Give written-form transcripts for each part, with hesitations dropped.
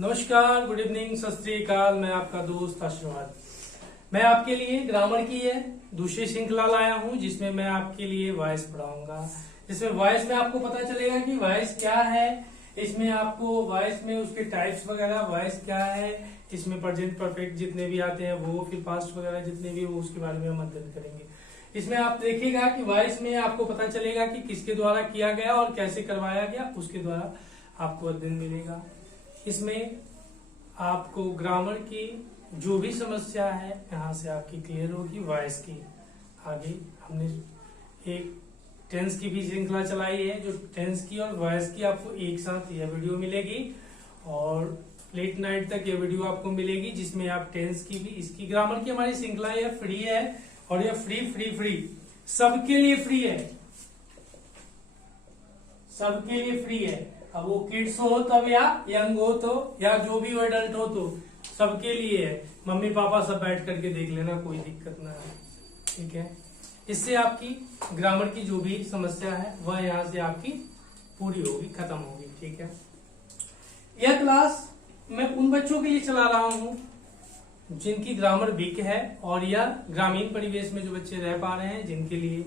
नमस्कार, good evening, सत श्री अकाल। मैं आपका दोस्त आशीर्वाद। मैं आपके लिए ग्रामर की है दूसरी श्रृंखला लाया हूं, जिसमें मैं आपके लिए वॉइस पढ़ाऊंगा। जिसमें वॉइस में आपको पता चलेगा कि वॉइस क्या है, इसमें आपको वॉइस में उसके टाइप्स वगैरह, वॉइस क्या है, इसमें प्रेजेंट परफेक्ट जितने भी आते हैं वो, फिर पास्ट वगैरह जितने भी, वो उसके बारे में हम अध्ययन करेंगे। इसमें आप देखिएगा कि वॉइस में आपको पता चलेगा कि किसके द्वारा किया गया और कैसे करवाया गया, उसके द्वारा आपको अध्ययन मिलेगा। इसमें आपको ग्रामर की जो भी समस्या है यहाँ से आपकी क्लियर होगी। वॉइस की आगे हमने एक टेंस की भी श्रृंखला चलाई है, जो टेंस की और वॉइस की आपको एक साथ यह वीडियो मिलेगी और लेट नाइट तक यह वीडियो आपको मिलेगी, जिसमें आप टेंस की भी, इसकी ग्रामर की हमारी श्रृंखला यह फ्री है और यह फ्री सबके लिए फ्री है, सबके लिए फ्री है। अब वो किड्स हो तब या यंग हो तो, या जो भी वो एडल्ट हो तो, सबके लिए है। मम्मी पापा सब बैठ करके देख लेना, कोई दिक्कत ना है, ठीक है। इससे आपकी ग्रामर की जो भी समस्या है वह यहाँ से आपकी पूरी होगी, खत्म होगी, ठीक है। यह क्लास मैं उन बच्चों के लिए चला रहा हूँ जिनकी ग्रामर वीक है और या ग्रामीण परिवेश में जो बच्चे रह पा रहे हैं, जिनके लिए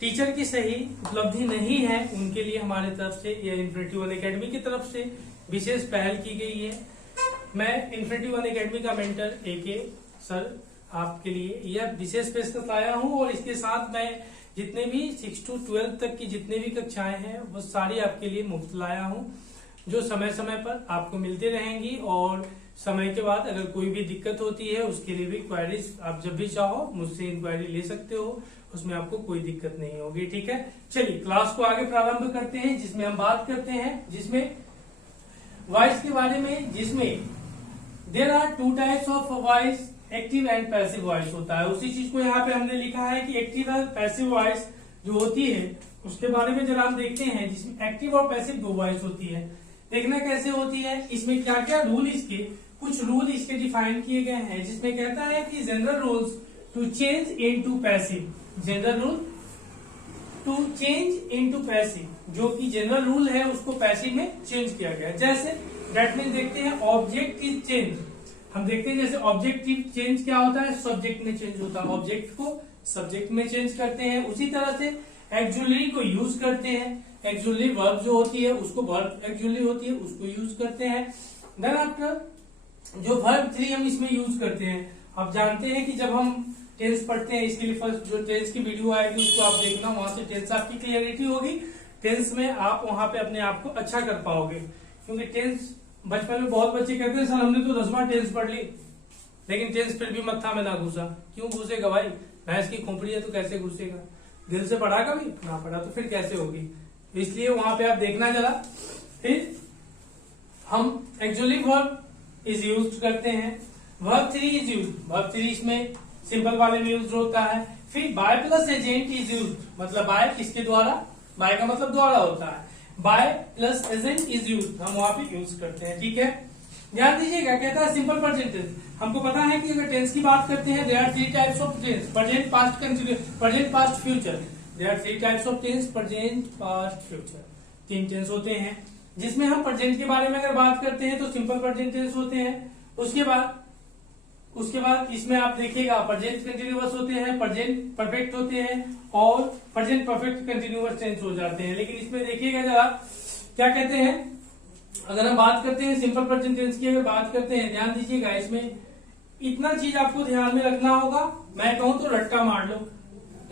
टीचर की सही उपलब्धि नहीं है, उनके लिए हमारे तरफ से या इन्फिनिटी वन एकेडमी की तरफ से विशेष पहल की गई है। मैं इन्फिनिटी वन एकेडमी का मेंटर AK सर आपके लिए यह विशेष पेशकश लाया हूं और इसके साथ मैं जितने भी 6 to 12 तक की जितने भी कक्षाएं हैं वो सारी आपके लिए मुफ्त लाया हूं, जो समय समय पर आपको मिलते रहेंगी। और समय के बाद अगर कोई भी दिक्कत होती है उसके लिए भी क्वेरीज आप जब भी चाहो मुझसे इंक्वायरी ले सकते हो, उसमें आपको कोई दिक्कत नहीं होगी, ठीक है। चलिए क्लास को आगे प्रारंभ करते हैं, जिसमें हम बात करते हैं जिसमें वॉइस के बारे में, जिसमें there are 2 types of voice, active and passive voice होता है। उसी चीज को यहाँ पे हमने लिखा है कि एक्टिव और पैसिव वॉइस जो होती है उसके बारे में जरा हम देखते हैं, जिसमें एक्टिव और पैसिव 2 वॉइस होती है। देखना कैसे होती है, इसमें क्या क्या रूल, इसके कुछ रूल इसके डिफाइन किए गए हैं, जिसमें कहता है कि general rules to change into passive, general rule to change into passive, जो कि जनरल रूल है उसको पैसिव में चेंज किया गया। जैसे दैट मीन देखते हैं ऑब्जेक्टिव चेंज, हम देखते हैं जैसे ऑब्जेक्टिव चेंज क्या होता है, सब्जेक्ट में चेंज होता है, ऑब्जेक्ट को सब्जेक्ट में चेंज करते हैं। उसी तरह से एक्जुलरी को यूज करते हैं, एक्जुलरी वर्ब जो होती है उसको वर्ब एक्जुलरी होती है उसको यूज करते हैं। देन आफ्टर जो वर्ब 3 हम इसमें यूज करते हैं। आप जानते हैं कि जब हम टेंस पढ़ते हैं, इसके लिए फर्स्ट जो टेंस की वीडियो आएगी उसको आप देखना, वहां से टेंस आपकी क्लियरिटी होगी। टेंस में आप वहां पे अपने आप को अच्छा कर पाओगे, क्योंकि टेंस बचपन में बहुत बच्चे कहते हैं सर हमने तो 10 बार टेंस पढ़ ली, लेकिन टेंस फिर भी मत्था में ना घुसा। क्यों घुसेगा भाई, भैंस की खोपड़ी है तो कैसे घुसेगा, दिल से पढ़ा कभी ना पढ़ा तो फिर कैसे होगी। इसलिए वहां पे आप देखना जरा। फिर हम एक्चुअली वर्ब इज यूज करते हैं, वर्ब 3 इज यूज, वर्ब 3 इसमें सिंपल वाले में यूज होता है। फिर by plus agent is use, मतलब बाय किसके द्वारा, बाय का मतलब द्वारा होता है, by plus agent is use, हम वहां पे यूज करते हैं, ठीक है। ध्यान दीजिएगा, कहता है सिंपल प्रेजेंट टेंस। हमको पता है कि अगर टेंस की बात करते हैं, there are 3 types of tense, present past continuous, present past future. There are 3 types of tense, present past future, 3 tense होते हैं। जिसमें हम प्रेजेंट के बारे में अगर बात करते हैं तो सिंपल प्रेजेंट टेंस होते हैं। उसके बाद इसमें आप देखिएगा प्रेजेंट कंटिन्यूअस होते हैं, प्रेजेंट परफेक्ट होते हैं और प्रेजेंट परफेक्ट कंटिन्यूअस टेंस हो जाते हैं। लेकिन इसमें देखिएगा जरा क्या कहते हैं, अगर हम बात करते हैं सिंपल प्रेजेंट टेंस की, अगर बात करते हैं, ध्यान दीजिएगा, इसमें इतना चीज आपको ध्यान में रखना होगा। मैं कहूं तो रट्टा मार लो,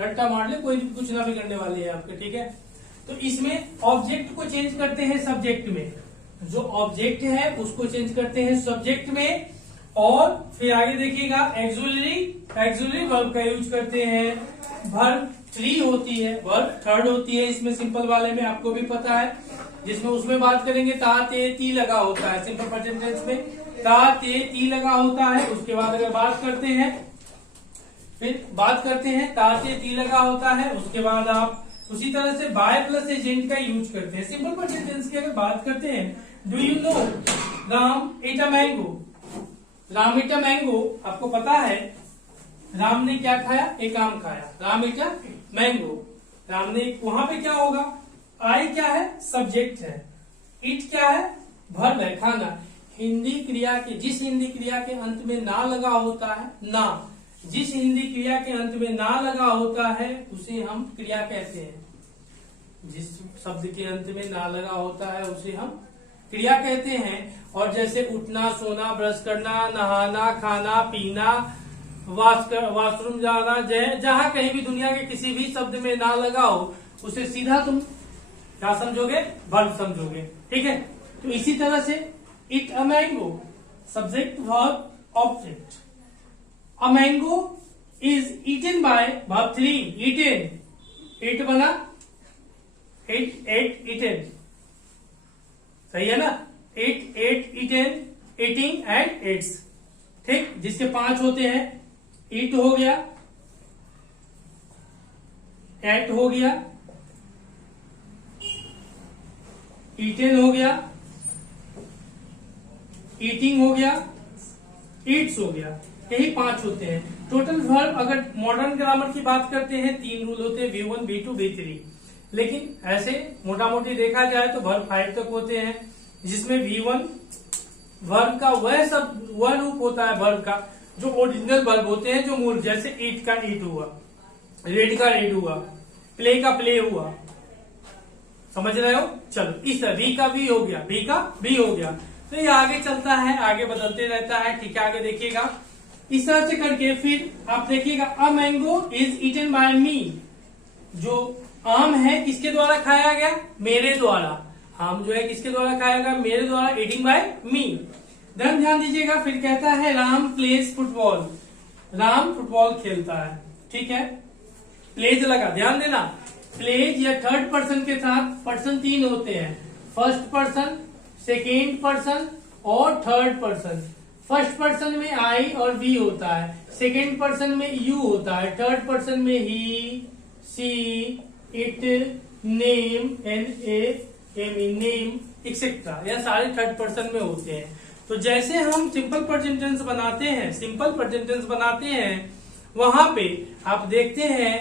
रट्टा मार ले, कोई कुछ ना बिगड़ने वाली है आपके, ठीक है। तो इसमें ऑब्जेक्ट को चेंज करते हैं सब्जेक्ट में, जो ऑब्जेक्ट है उसको चेंज करते हैं सब्जेक्ट में। और फिर आगे देखिएगा एक्जुलरी वर्ब का यूज करते हैं, वर्ब 3 होती है, वर्ब 3rd होती है इसमें, सिंपल वाले में आपको भी पता है, जिसमें उसमें बात करेंगे ता ते ती लगा होता है, सिंपल प्रेजेंट टेंस में ता ते ती लगा होता है। उसके बाद अगर बात करते हैं, फिर बात करते हैं ता ते ती लगा होता है। उसके बाद आप उसी तरह से बाय प्लस एजेंट का यूज करते हैं। सिंपल प्रेजेंट टेंस की अगर बात करते हैं, do you know Ram at a mango, Ram at a mango, आपको पता है राम ने क्या खाया, एक आम खाया, Ram at a mango, Ram ने, वहां पे क्या होगा, आई क्या है, सब्जेक्ट है, इट क्या है, वर्ब है, खाना, हिंदी क्रिया के जिस हिंदी क्रिया के अंत में ना लगा होता है ना, जिस हिंदी क्रिया के अंत में ना लगा होता है उसे हम क्रिया कहते हैं। जिस शब्द के अंत में ना लगा होता है उसे हम क्रिया कहते हैं। और जैसे उठना, सोना, ब्रश करना, नहाना, खाना, पीना, वॉशरूम जाना, जहां कहीं भी दुनिया के किसी भी शब्द में ना लगा हो उसे सीधा तुम क्या समझोगे? वर्ब समझोगे। ठीक है, तो इसी तरह से eat a mango, subject verb object. A mango is eaten by verb 3 eaten, eat बना इट एट ईटेन, सही है ना? Eat ate eaten, eating and eats. ठीक, जिसके 5 होते हैं, ईट हो गया, एट हो गया, ईटेन हो गया, ईटिंग हो गया, ईट्स हो गया, यही 5 होते हैं टोटल वर्ब। अगर मॉडर्न ग्रामर की बात करते हैं 3 रूल होते हैं, V1, V2, V3। लेकिन ऐसे मोटा मोटी देखा जाए तो वर्ब 5 तक होते हैं, जिसमें V1 वर्ब का वह रूप होता है वर्ब का जो ओरिजिनल वर्ब होते हैं, जो मूल, जैसे ईट का ईट हुआ, रेड का रेड हुआ, प्ले का प्ले हुआ, समझ रहे हो? चलो, इस तरह वी का वी हो गया, बी का बी हो गया। तो ये आगे चलता है, आगे बदलते रहता है। ठीक है, आगे देखिएगा इस तरह से करके। फिर आप देखिएगा a mango is eaten by me, जो आम है किसके द्वारा खाया गया? मेरे द्वारा। आम जो है किसके द्वारा खाया गया? मेरे द्वारा, ईटिंग बाय मी। ध्यान दीजिएगा, फिर कहता है Ram plays football, Ram football खेलता है। ठीक है, प्लेज लगा, ध्यान देना, प्लेज या थर्ड पर्सन के साथ पर्सन 3 होते हैं, फर्स्ट पर्सन, सेकेंड पर्सन और थर्ड पर्सन। फर्स्ट पर्सन में आई और वी होता है, सेकेंड पर्सन में यू होता है, थर्ड पर्सन में he, she, it, name, NAME, name, etcetera, यह सारे थर्ड पर्सन में होते हैं। तो जैसे हम सिंपल प्रेजेंट टेंस बनाते हैं, वहां पे आप देखते हैं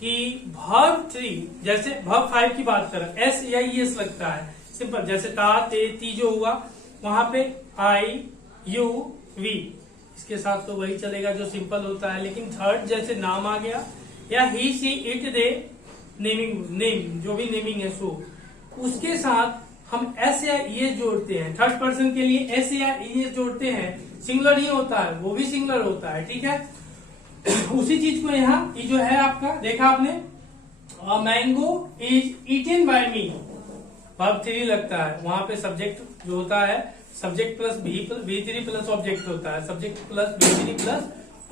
कि वर्ब 3, जैसे वर्ब 5 की बात करें, S या ES लगता है सिंपल, जैसे ता, ते, ती जो हुआ, वहां पे आई, यू, वी, इसके साथ तो वही चलेगा जो सिंपल होता है। लेकिन थर्ड जैसे नाम आ गया, या ही, सी, इट, दे, नेम जो भी नेमिंग है सो, उसके साथ हम एस या ES जोड़ते हैं। थर्ड पर्सन के लिए एस या ES जोड़ते हैं, सिंगुलर ही होता है, वो भी सिंगुलर होता है। ठीक है, उसी चीज को यहाँ ये जो है आपका देखा आपने, mango is eaten by me, verb 3 लगता है, वहां पे सब्जेक्ट जो होता है, subject plus V3 plus object होता है, subject plus V3 plus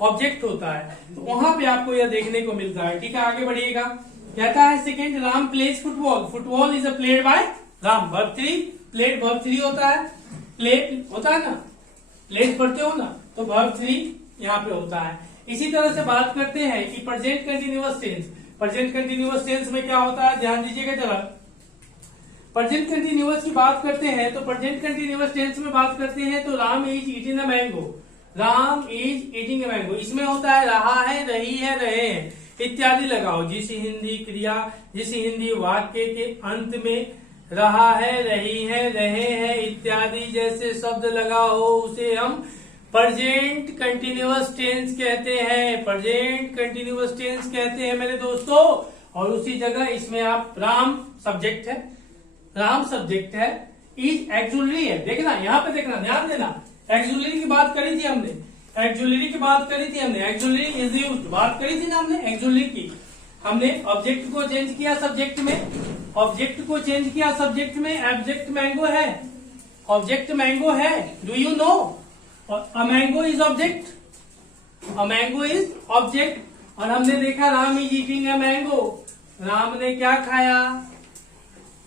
object होता है। तो वहां पे आपको यह देखने को मिलता है। ठीक है, आगे बढ़िएगा, कहता है second Ram plays football, football is a played by Ram, verb 3, played verb 3 होता है, प्लेड होता है ना, प्लेड पढ़ते हो ना, तो वर्ब 3 यहाँ पे होता है। इसी तरह से बात करते हैं कि present continuous tense, present continuous tense में क्या होता है, ध्यान दीजिएगा जरा। प्रेजेंट कंटिन्यूअस की बात करते हैं तो प्रेजेंट कंटिन्यूअस टेंस में बात करते हैं तो Ram is eating a mango, Ram is eating a mango, इसमें होता है रहा है, रही है, रहे हैं इत्यादि लगाओ। जिस हिंदी क्रिया, जिस हिंदी वाक्य के अंत में रहा है, रही है, रहे हैं इत्यादि जैसे शब्द लगा हो उसे हम प्रेजेंट कंटिन्यूअस टेंस कहते हैं, प्रेजेंट कंटिन्यूअस टेंस कहते हैं मेरे दोस्तों। और उसी जगह इसमें आप राम सब्जेक्ट है, राम सब्जेक्ट है, इज एक्जुलरी है, देखना यहाँ पे, देखना ध्यान देना, एक्जुलरी की बात करी थी हमने, एक्जुलरी की बात करी थी हमने, एक्जुलरी इज यूज्ड बात करी थी ना हमने एक्जुलरी की। हमने ऑब्जेक्ट को चेंज किया सब्जेक्ट में, ऑब्जेक्ट को चेंज किया सब्जेक्ट में, ऑब्जेक्ट मैंगो है, ऑब्जेक्ट मैंगो है, do you know? A mango is object, a mango is object. और हमने देखा Ram is eating a mango, Ram ने क्या खाया,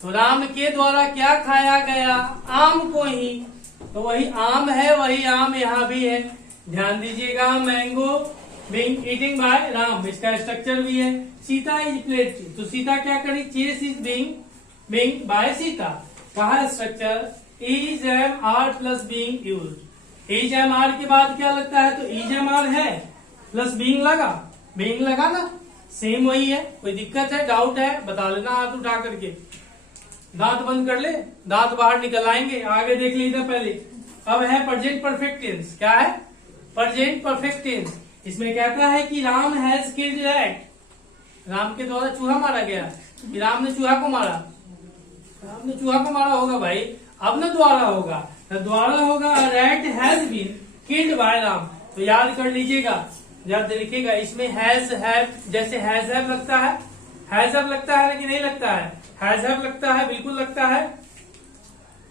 तो राम के द्वारा क्या खाया गया, आम को ही, तो वही आम है, वही आम यहाँ भी है। ध्यान दीजिएगा, mango being eating by Ram, इसका स्ट्रक्चर भी है। सीता इज प्लेड, तो सीता क्या करी, chess is being by Sita, कहा structure, is am are plus being used, is am are के बाद क्या लगता है, तो इज एम आर है प्लस बीइंग लगा, बीइंग लगा ना, सेम वही है। कोई दिक्कत है, डाउट है, बता लेना हाथ उठा करके। दांत बंद कर ले, दांत बाहर निकल आएंगे, आगे देख लीजिए पहले। अब है प्रेजेंट परफेक्ट टेंस। क्या है? Present perfect tense. इसमें कहता है कि Ram has killed rat, Ram के द्वारा चूहा मारा गया। कि राम ने चूहा को मारा, राम ने चूहा को मारा होगा भाई, अब न द्वारा होगा, तो द्वारा होगा rat has been killed by Ram. तो याद कर लीजिएगा, याद लिखिएगा। इसमें हैज हैव, जैसे हैज हैव लगता है, हैज हैव लगता है कि नहीं लगता है? हैज हैव लगता है, बिल्कुल लगता है।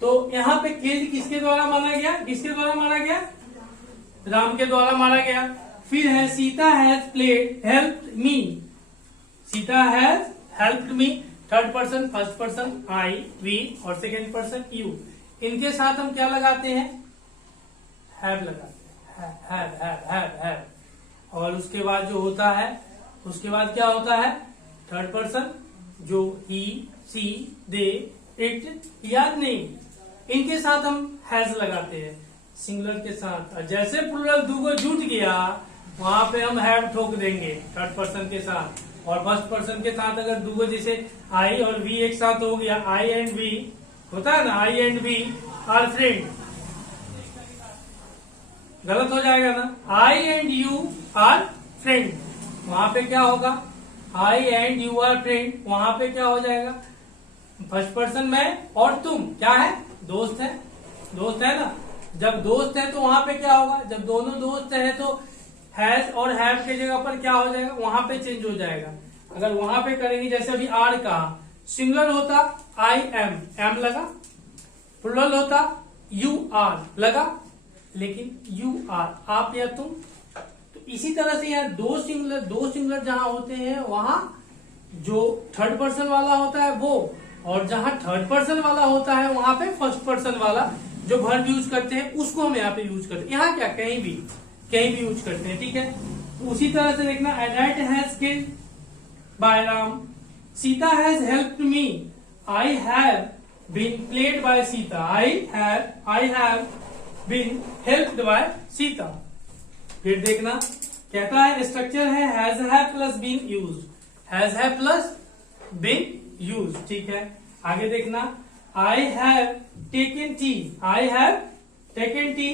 तो यहाँ पे किल्ड किसके द्वारा मारा गया? किसके द्वारा मारा गया? राम के द्वारा मारा गया। फिर है Sita has played help me, Sita has helped me. Third person, first person I we और सेकेंड पर्सन यू। इनके साथ हम क्या लगाते हैं? हैव लगाते हैं, हैव। और उसके बाद जो होता है, उसके बाद क्या होता है? थर्ड पर्सन, जो ही सी दे इट, याद नहीं, इनके साथ हम हैज लगाते हैं सिंगुलर के साथ। और जैसे प्लूरल दूगो जुट गया, वहां पे हम हैव ठोक देंगे थर्ड पर्सन के साथ। और फर्स्ट पर्सन के साथ अगर दूगो, जैसे आई और वी एक साथ हो गया, आई एंड वी होता है ना, आई एंड वी आर फ्रेंड, गलत हो जाएगा ना। आई एंड यू आर फ्रेंड, वहां पे क्या होगा? आई एंड यू आर फ्रेंड, वहां पे क्या हो जाएगा? फर्स्ट पर्सन में और तुम क्या है? दोस्त है, दोस्त है ना। जब दोस्त है तो वहां पे क्या होगा? जब दोनों दोस्त है तो हैज और हैव के जगह पर क्या हो जाएगा? वहां पे चेंज हो जाएगा। अगर वहां पे करेंगे, जैसे अभी आर का सिंगुलर होता आई एम, एम लगा, प्लूरल होता यू आर लगा, लेकिन यू आर, आप या तुम। तो इसी तरह से यहाँ दो सिंगुलर जहां होते हैं, वहां जो थर्ड पर्सन वाला होता है वो, और जहां थर्ड पर्सन वाला होता है वहां पे फर्स्ट पर्सन वाला जो वर्ब यूज करते हैं उसको हम यहाँ पे यूज करते हैं। यहाँ क्या, कहीं भी यूज करते हैं, ठीक है। तो उसी तरह से देखना, rat has killed by Ram, Sita has helped me, I have been played by Sita, I have been helped by Sita. फिर देखना, कहता है स्ट्रक्चर है has have plus been use, has have plus been use, ठीक है। आगे देखना, I have taken tea, I have taken tea,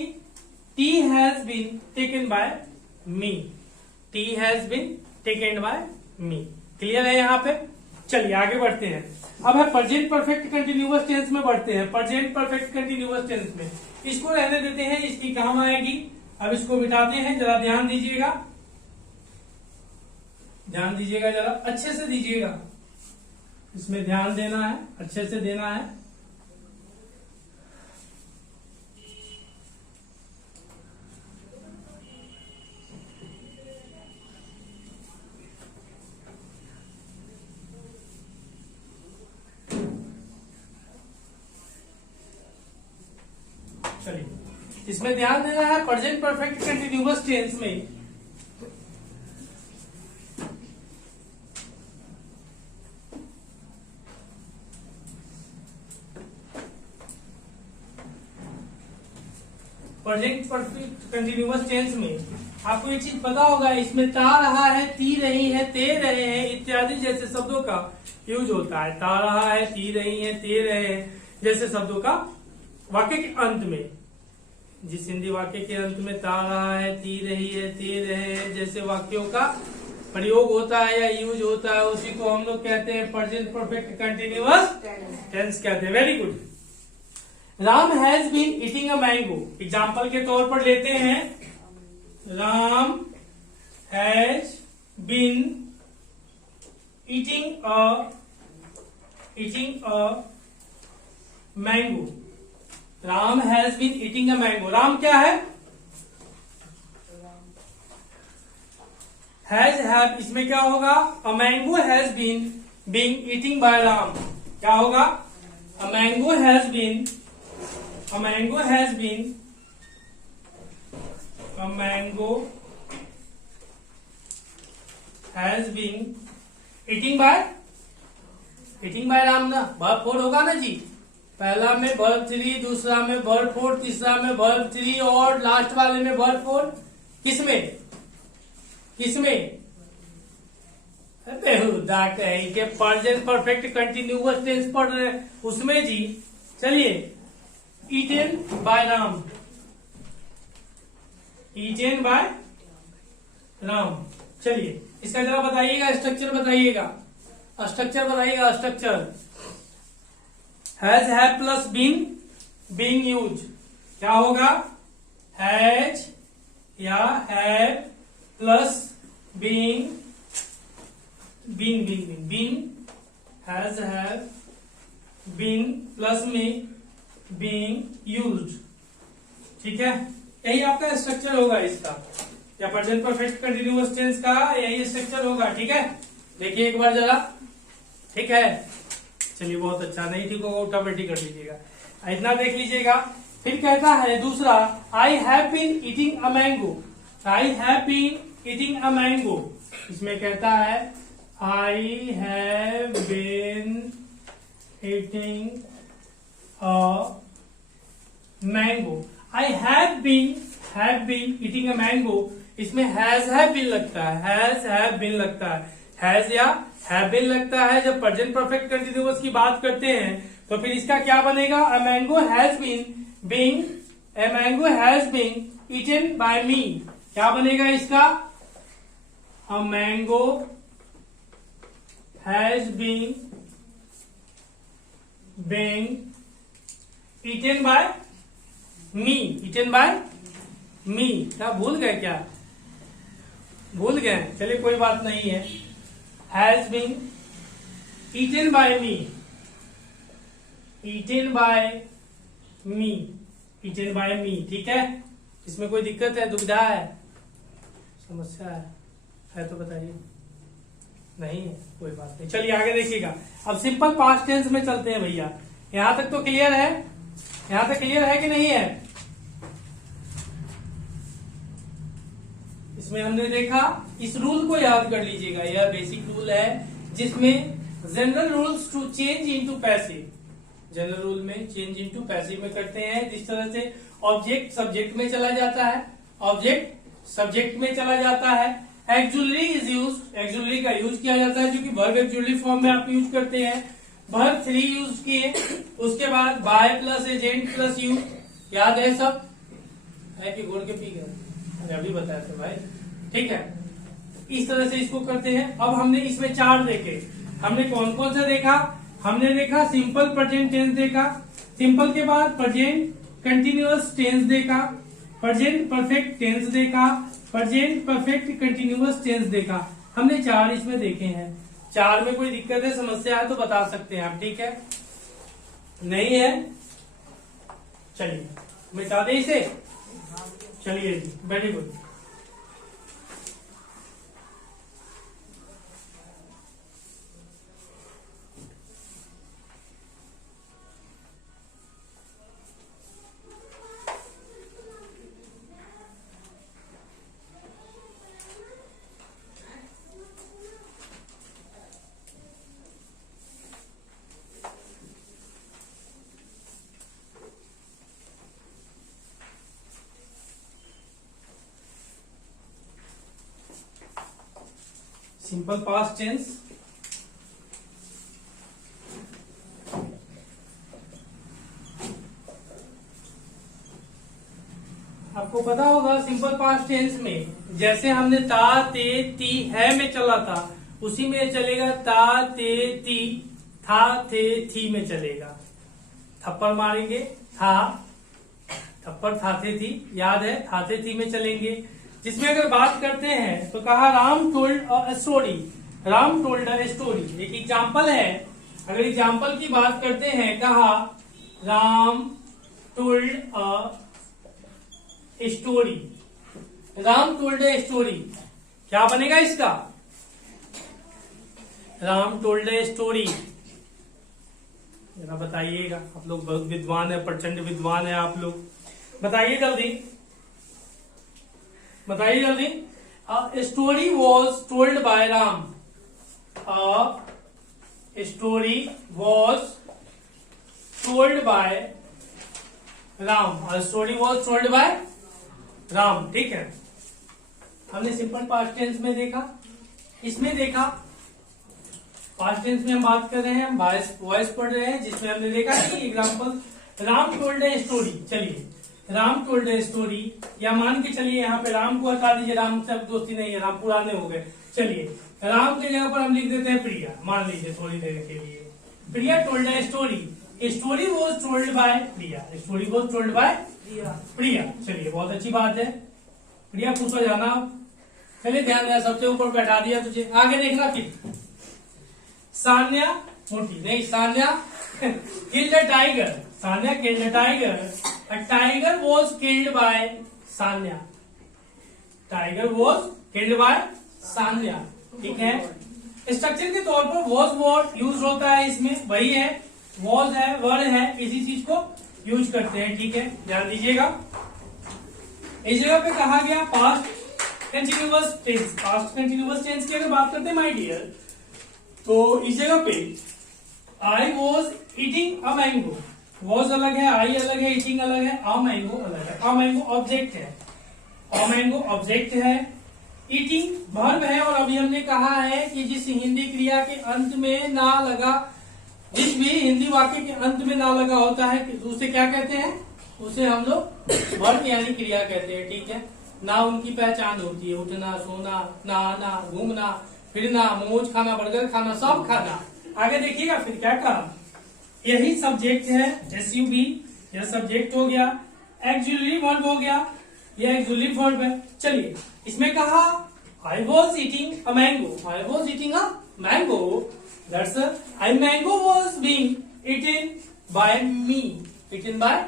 tea has been taken by me, tea has been taken by me. Clear है यहाँ पे? चलिए आगे बढ़ते हैं। अब है प्रेजेंट परफेक्ट कंटिन्यूअस टेंस में बढ़ते हैं। प्रेजेंट परफेक्ट कंटिन्यूअस टेंस में इसको रहने देते हैं, इसकी काम आएगी। अब इसको मिटाते हैं, जरा ध्यान दीजिएगा, ध्यान दीजिएगा, जरा अच्छे से दीजिएगा, इसमें ध्यान देना है, अच्छे से देना है। चलिए, इसमें ध्यान देना है प्रेजेंट परफेक्ट कंटिन्यूअस टेंस में। प्रेजेंट परफेक्ट कंटिन्यूअस टेंस में आपको एक चीज पता होगा, इसमें ता रहा है, ती रही है, ते रहे हैं इत्यादि जैसे शब्दों का यूज होता है। ता रहा है, ती रही है, ते रहे हैं जैसे शब्दों का वाक्य के अंत में, जिस हिंदी वाक्य के अंत में ता रहा है, ती रही है, ते रहे हैं जैसे वाक्यों का प्रयोग होता है या यूज होता है, उसी को हम लोग कहते हैं प्रेजेंट परफेक्ट कंटिन्यूअस टेंस कहते हैं। Very good. Ram has been eating a mango, example के तौर पर लेते हैं, Ram has been eating a mango, Ram has been eating a mango. Ram क्या है? हैज हैव, इसमें क्या होगा? A mango has been being eating by Ram, क्या होगा? A mango has been eating by Ram ना, वर्ब 4 होगा ना जी। पहला में वर्ब 3, दूसरा में वर्ब 4, तीसरा में वर्ब 3 और लास्ट वाले में वर्ब 4। किसमें? बेहुदा कहीं के प्रेजेंट परफेक्ट कंटिन्यूअस टेंस पढ़ रहे हैं उसमें जी। चलिए, eaten by Ram, eaten by Ram. चलिए इसका जरा बताइएगा, स्ट्रक्चर बताइएगा, स्ट्रक्चर बताइएगा। Structure has plus been being use, क्या होगा? हैज या have plus being been has been plus में बीइंग यूज्ड, ठीक है। यही आपका स्ट्रक्चर होगा इसका, या प्रेजेंट परफेक्ट कंटीन्यूअस टेंस का यही स्ट्रक्चर होगा, ठीक है। देखिए एक बार जरा, ठीक है। चलिए बहुत अच्छा, नहीं ठीक होगा उल्टा पलटी कर लीजिएगा, इतना देख लीजिएगा। फिर कहता है दूसरा, I have been eating a mango, I have been eating a mango. इसमें कहता है I have been eating a mango. I have been eating a mango, इसमें हैव बीन लगता है, हैव बीन लगता है, हैज या हैव बीन लगता है। जब प्रेजेंट परफेक्ट कंटीन्यूअस की बात करते हैं तो फिर इसका क्या बनेगा? A mango has been eaten by me. क्या बनेगा इसका? A mango has been eaten by me, eaten by me. क्या भूल गए? क्या भूल गए? चलिए कोई बात नहीं है। Has been eaten by me, eaten by me, eaten by me, ठीक है। इसमें कोई दिक्कत है, दुविधा है, समस्या है तो बताइए। नहीं है, कोई बात नहीं। चलिए आगे देखिएगा। अब सिंपल पास्ट टेंस में चलते हैं भैया। यहां तक तो क्लियर है? यहां तक क्लियर है कि नहीं है? इसमें हमने देखा, इस रूल को याद कर लीजिएगा, यह बेसिक रूल है जिसमें general rules to change into passive, general rule में चेंज इनटू पैसिव में करते हैं। जिस तरह से ऑब्जेक्ट सब्जेक्ट में चला जाता है, ऑब्जेक्ट सब्जेक्ट में चला जाता है। एक्जुलरी इज यूज, एक्जुलरी का यूज किया जाता है, जो कि वर्ब एक्जुलरी फॉर्म में आप यूज करते हैं। वर्ब 3 यूज किए, उसके बाद by plus agent plus you, याद है सब? है कि घोड़ के पी गए? अभी बताया था भाई, ठीक है। इस तरह से इसको करते हैं। अब हमने इसमें 4 देखे। हमने कौन कौन सा देखा? हमने देखा सिंपल प्रेजेंट टेंस देखा, सिंपल के बाद प्रेजेंट कंटिन्यूअस टेंस देखा, प्रेजेंट परफेक्ट टेंस देखा, प्रेजेंट परफेक्ट कंटिन्यूअस टेंस देखा। हमने 4 इसमें देखे हैं। 4 में कोई दिक्कत है, समस्या है तो बता सकते हैं आप, ठीक है। नहीं है? चलिए मिटा दे इसे। चलिए जी, very good. Simple past tense, आपको पता होगा सिंपल पास्ट टेंस में जैसे हमने ता ते ती है में चला था, उसी में चलेगा ता ते ती था थे थी में चलेगा। थप्पड़ मारेंगे, था थप्पड़ था थे थी, याद है? था थे थी में चलेंगे। जिसमें अगर बात करते हैं तो कहा Ram told a story, Ram told a story एक एग्जाम्पल है। अगर एग्जाम्पल की बात करते हैं, कहा Ram told a story, Ram told a story, क्या बनेगा इसका? Ram told a story. जरा बताइएगा, आप लोग बहुत विद्वान है, प्रचंड विद्वान है आप लोग, बताइए जल्दी, बताइए जल्दी। A story was told bye Ram, a story was told bye Ram, a story was told bye Ram, ठीक है। हमने सिंपल पास्ट टेंस में देखा, इसमें देखा पास्ट टेंस में हम बात कर रहे हैं, हम वॉइस पढ़ रहे हैं, जिसमें हमने देखा कि example Ram told a story. चलिए राम टोल्ड ए स्टोरी, या मान के चलिए यहाँ पे राम को हटा दीजिए, राम से अब दोस्ती नहीं है, राम पुराने हो गए। चलिए राम की जगह पर हम लिख देते हैं प्रिया, मान लीजिए थोड़ी देर के लिए। Priya told a story, story was told by Priya, story was told by Priya. चलिए बहुत अच्छी बात है। प्रिया खुश हो जाना। चलिए ध्यान देना, सबसे ऊपर बैठा दिया तुझे, आगे देखना। फिर सान्या मोटी नहीं, Sanya killed a tiger, Sanya killed a tiger, a tiger was killed by Sanya, tiger was killed by Sanya. ठीक है। स्ट्रक्चर के तौर पर वॉज वर्ड यूज होता है, इसमें वही है, वॉज है, वर्ड है, इसी चीज को यूज करते हैं। ठीक है, ध्यान दीजिएगा। इस जगह पे कहा गया past continuous tense, past continuous tense की अगर बात करते हैं माय डियर, तो इस जगह पे आई was eating a mango, was अलग है, आई अलग है, ईटिंग अलग है, अ मैंगो अलग है। अ मैंगो ऑब्जेक्ट है, अ मैंगो ऑब्जेक्ट है, ईटिंग वर्ब है। और अभी हमने कहा है कि जिस हिंदी क्रिया के अंत में ना लगा, जिस भी हिंदी वाक्य के अंत में ना लगा होता है उसे क्या कहते हैं, उसे हम लोग वर्ब यानी क्रिया कहते हैं। ठीक है। ना उनकी पहचान होती है, उठना, सोना, नहाना, घूमना, फिरना, मोमोज खाना, बर्गर खाना, सब खाना। आगे देखिएगा फिर क्या कहा, यही सब्जेक्ट है, SUB, यह सब्जेक्ट हो गया, एक्सुलरी वर्ब हो गया, यह एक्सुलरी वर्ब है। चलिए इसमें कहा I was eating a mango, I was eating a mango, that's I mango was being eaten by me, eaten by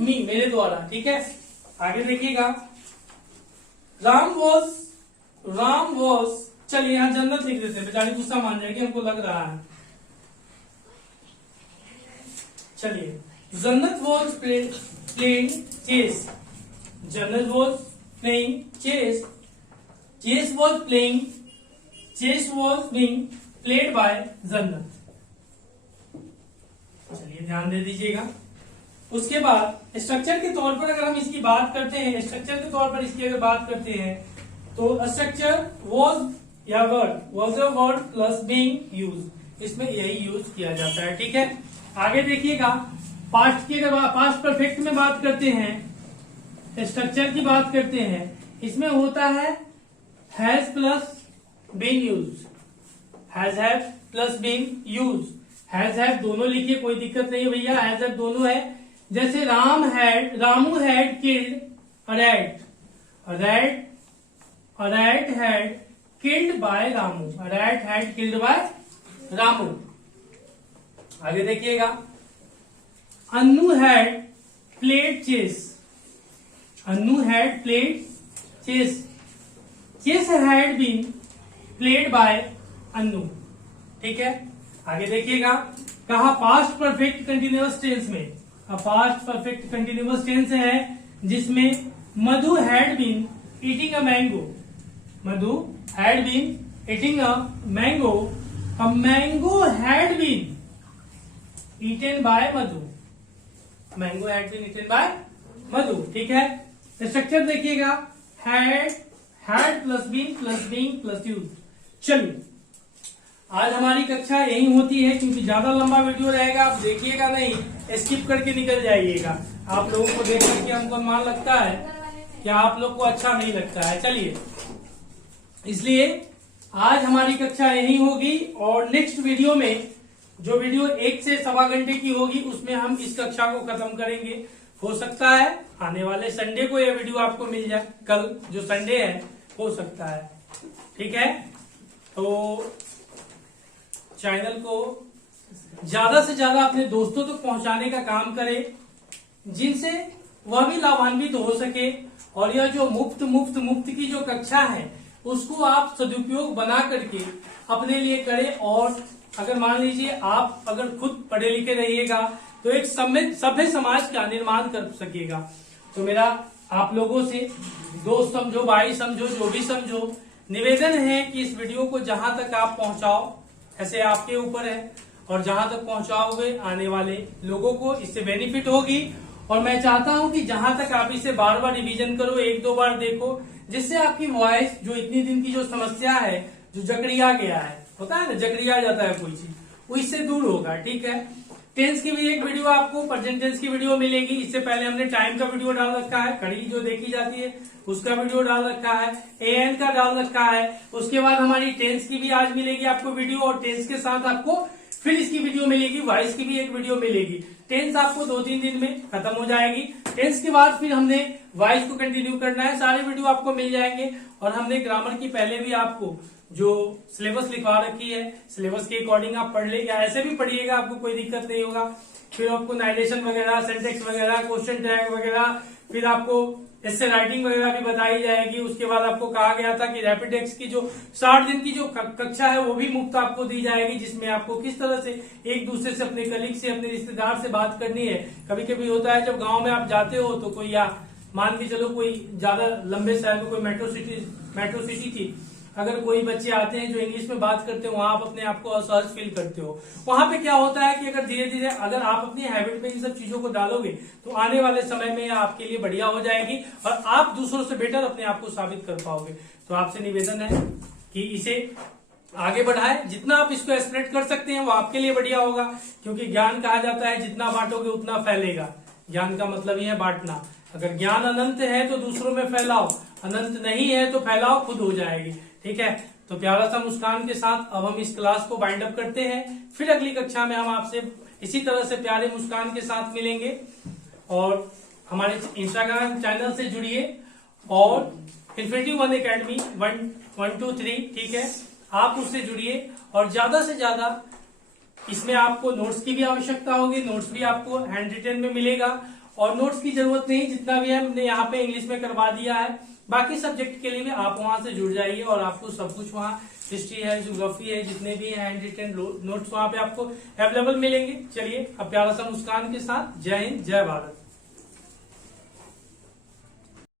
me, मेरे द्वारा। ठीक है। आगे देखिएगा, राम वॉज, चलिए यहाँ जन्नत लिख देते हैं, बेचारी गुस्सा मान जाएगी, हमको लग रहा है। चलिए Jannat was playing chess, Jannat was playing chess, chess was playing, chess was being played by Jannat. चलिए ध्यान दे दीजिएगा। उसके बाद स्ट्रक्चर के तौर पर अगर हम इसकी बात करते हैं, स्ट्रक्चर के तौर पर इसकी अगर बात करते हैं तो स्ट्रक्चर वॉज या word, was a word plus being use, इसमें यही यूज किया जाता है। ठीक है। आगे देखिएगा, पास्ट की अगर पास्ट परफेक्ट में बात करते हैं, स्ट्रक्चर की बात करते हैं, इसमें होता है has plus being use, has plus being use, has दोनों लिखिए, कोई दिक्कत नहीं है भैया, हैज दोनों है। जैसे Ramu had killed a rat, a rat had killed by Ramu, a rat had killed by Ramu. आगे देखिएगा, Annu had played chess, Annu had played chess, chess had been played by Annu. ठीक है। आगे देखिएगा, कहा पास्ट परफेक्ट कंटिन्यूअस टेंस में, पास्ट परफेक्ट कंटिन्यूअस टेंस है जिसमें Madhu had been eating a mango, Madhu had been eating a mango, a mango had been eaten by Madhu, mango had been eaten by Madhu. ठीक है। स्ट्रक्चर देखिएगा, had plus been plus being plus use. चलिए आज हमारी कक्षा यही होती है, क्योंकि ज्यादा लंबा वीडियो रहेगा, आप देखिएगा नहीं, स्किप करके निकल जाइएगा। आप लोगों को देख करके हमको अनुमान लगता है कि आप लोग को अच्छा नहीं लगता है। चलिए, इसलिए आज हमारी कक्षा यही होगी, और नेक्स्ट वीडियो में जो वीडियो 1 से सवा घंटे की होगी उसमें हम इस कक्षा को खत्म करेंगे। हो सकता है आने वाले संडे को यह वीडियो आपको मिल जाए, कल जो संडे है हो सकता है। ठीक है। तो चैनल को ज्यादा से ज्यादा अपने दोस्तों तक पहुंचाने का काम करें, जिनसे वह भी लाभान्वित हो सके, और यह जो मुफ्त की जो कक्षा है उसको आप सदुपयोग बना करके अपने लिए करें। और अगर मान लीजिए आप अगर खुद पढ़े लिखे रहिएगा तो एक सभ्य समाज का निर्माण कर सकेगा। तो मेरा आप लोगों से दोस्त समझो, भाई समझो, जो भी समझो, निवेदन है कि इस वीडियो को जहां तक आप पहुंचाओ, ऐसे आपके ऊपर है, और जहां तक पहुंचाओगे आने वाले लोगों को इससे बेनिफिट होगी। और मैं चाहता हूं कि जहां तक आप इसे बार बार रिवीजन करो, 1-2 बार देखो, जिससे आपकी वॉइस जो इतनी दिन की जो समस्या है, जो जकड़िया गया है, होता है ना, जकड़िया जाता है कोई चीज, वो इससे दूर होगा। ठीक है। टेंस की भी एक वीडियो आपको प्रेजेंट टेंस की वीडियो मिलेगी। इससे पहले हमने टाइम का वीडियो डाल रखा है, घड़ी जो देखी जाती है उसका वीडियो डाल रखा है, एएन का डाल रखा है। उसके बाद हमारी टेंस की भी आज मिलेगी आपको वीडियो, और टेंस के साथ आपको फिर इसकी वीडियो मिलेगी, वॉइस की भी एक वीडियो मिलेगी। टेंस आपको 2-3 दिन में खत्म हो जाएगी। टेंस के बाद फिर हमने वॉइस को कंटिन्यू करना है, सारे वीडियो आपको मिल जाएंगे। और हमने ग्रामर की पहले भी आपको जो सिलेबस लिखवा रखी है, सिलेबस के अकॉर्डिंग आप पढ़ ले, या ऐसे भी पढ़िएगा, आपको कोई दिक्कत नहीं होगा। फिर आपको नाइडेशन वगैरह, सेंटेक्स वगैरह, क्वेश्चन टैग वगैरह, फिर आपको इससे राइटिंग वगैरह भी बताई जाएगी। उसके बाद आपको कहा गया था कि रैपिड एक्स की जो 60 दिन की जो कक्षा है वो भी मुफ्त आपको दी जाएगी, जिसमें आपको किस तरह से एक दूसरे से, अपने कलीग से, अपने रिश्तेदार से बात करनी है। कभी कभी होता है जब गांव में आप जाते हो तो कोई, या मान के चलो कोई ज्यादा लंबे शहर में, कोई मेट्रो सिटी थी, अगर कोई बच्चे आते हैं जो इंग्लिश में बात करते हो, वहां आप अपने आप को असहज फील करते हो। वहां पे क्या होता है कि अगर धीरे धीरे अगर आप अपनी हैबिट में इन सब चीजों को डालोगे तो आने वाले समय में आपके लिए बढ़िया हो जाएगी, और आप दूसरों से बेटर अपने आप को साबित कर पाओगे। तो आपसे निवेदन है कि इसे आगे बढ़ाए, जितना आप इसको स्प्रेड कर सकते हैं वो आपके लिए बढ़िया होगा, क्योंकि ज्ञान कहा जाता है जितना बांटोगे उतना फैलेगा। ज्ञान का मतलब ही है बांटना। अगर ज्ञान अनंत है तो दूसरों में फैलाओ, अनंत नहीं है तो फैलाओ, खुद हो जाएगी। ठीक है, तो प्यारा सा मुस्कान के साथ अब हम इस क्लास को बाइंड अप करते हैं। फिर अगली कक्षा में हम आपसे इसी तरह से प्यारे मुस्कान के साथ मिलेंगे। और हमारे इंस्टाग्राम चैनल से जुड़िए, और Infinity-1 Academy 1, 2, 3, ठीक है, आप उससे जुड़िए। और ज्यादा से ज्यादा इसमें आपको नोट्स की भी आवश्यकता होगी, नोट्स भी आपको हैंड रिटन में मिलेगा। और नोट्स की जरूरत नहीं, जितना भी हमने यहाँ पे इंग्लिश में करवा दिया है, बाकी सब्जेक्ट के लिए भी आप वहां से जुड़ जाइए, और आपको सब कुछ वहाँ हिस्ट्री है, ज्योग्राफी है, जितने भी हैंड रिटन नोट्स वहां पे आपको अवेलेबल मिलेंगे। चलिए अब प्यारा सा मुस्कान के साथ जय हिंद, जय भारत।